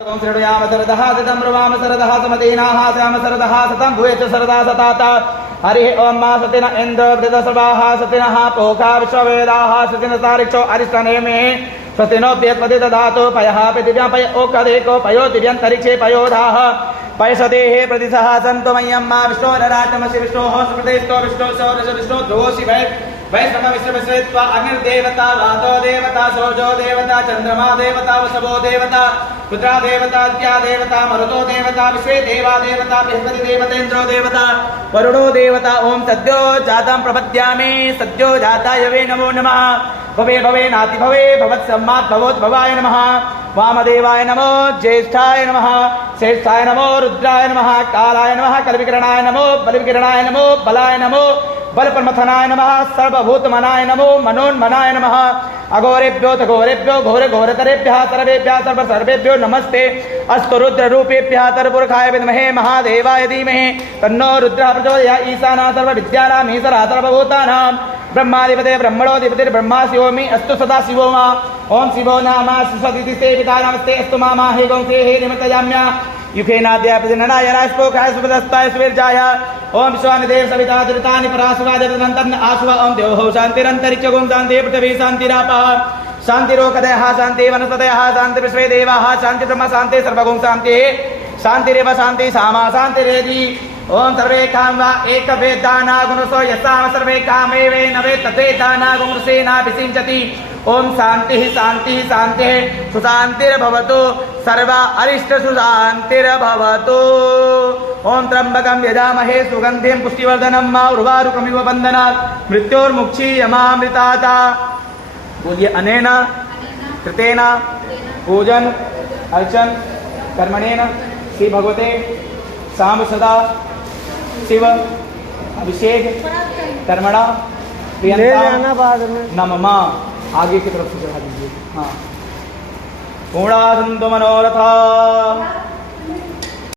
श्रेणुयाम सरदः सतं ब्रुवाम सरदः समतेनाः श्याम सरदः सतं भूयश्च सरदा सतात हरिः ओं मा सतिन इन्द्र वृतसर्वाः सतिनः पोखा विश्ववेदाः सतिन तारिक्षो अरिष्टनेमे सतिनो व्यत्पति दधातु पयः पृथिव्यां पय ओकदेको पयो दिव्यन्तरिक्षे पयोधाः पयसदेः प्रतिसः सन्तु मह्यं मा विष्णोरराटमसि विष्णोः सुकृतेस्तो विष्णो सौरस विष्णो ध्रुवोऽसि वैष्णव विश्वविश्वेत्वा अग्निर्देवता वातो देवता सौजो देवता चंद्रमा देवता वसवो देवता रुद्रा देवता द्या देवता मरुतो देवता विश्वे देवा देवता बृहस्पति देवतेन्द्रो देवता वरुणो देवता ओं सद्यो जातं प्रपद्यामि सद्यो जाताय वे नमो नमः भवे भवे नाति भवे भवत्सम्मात् भवोद्भवाय नमः वामदेवाय नमो ज्येष्ठाय नमः श्रेष्ठाय नमो रुद्राय नमः कालाय नमः कलविकरणाय नमो बलविकरणाय नमो बलाय नमो बलप्रमथनाय नमः सर्वभूतमनाय नमो मनोन्मनाय नमः अघोरेभ्यो तघोरेभ्यो घोर घोरतरेभ्यः सर्वेभ्यः सर्वेभ्यो नमस्ते अस्तु रुद्ररूपेभ्यः तर्पुरखाय विद्महे महादेवाय धीमहि तन्नो रुद्रः प्रचोदयात् ईशानः सर्वविद्यानां ईश्वरः सर्वभूतानां ब्रह्माधिपते ब्रह्मणोऽधिपते ब्रह्मा शिवोऽमि अस्तु सदा शिवो मा ओं शिवो नाम सुसदिति सेविता नमस्ते अस्तु मामा हे गौंसे हे निमतयाम्या युखेनाद्यापतिननाय राजपोखाय सुपदस्ताय सुवीर्जाय ओं विश्वानिदेव सविता दुरितानि परासुवादितनन्तन् आशुव ओं देवो शान्तिरन्तरिक्षगुं शान्तिः पृथिवी शान्तिरापः शान्तिरोकदयः शान्तिः वनस्पतयः शान्ति विश्वे देवाः शान्ति ब्रह्म शान्ति सर्वगुं शान्तिः शान्तिरेव शान्ति सामा शान्तिरेधि ओं सर्वे काम एकवेदाना गुणसो यस्साम सर्वे कामेवे नवे तद्वेदाना गुणसेना विसिञ्चति ओं शान्तिः शान्तिः शान्तिः सुशान्तिर्भवतु सर्व अरिष्ट सुशान्तिर्भवतु ओं त्र्यम्बकं यजामहे सुगन्धिं पुष्टिवर्धनं मा उर्वारुकमिव बन्धनात् मृत्योर्मुक्षीयमामृतात् बोलिए अनेन कृतेन पूजन अर्चन कर्मणेन श्री भगवते साम सदा शिव अभिषेक कर्मणा प्रियंता नमः आगे की तरफ से चढ़ा दीजिए। हाँ पूर्णासंतु मनोरथा।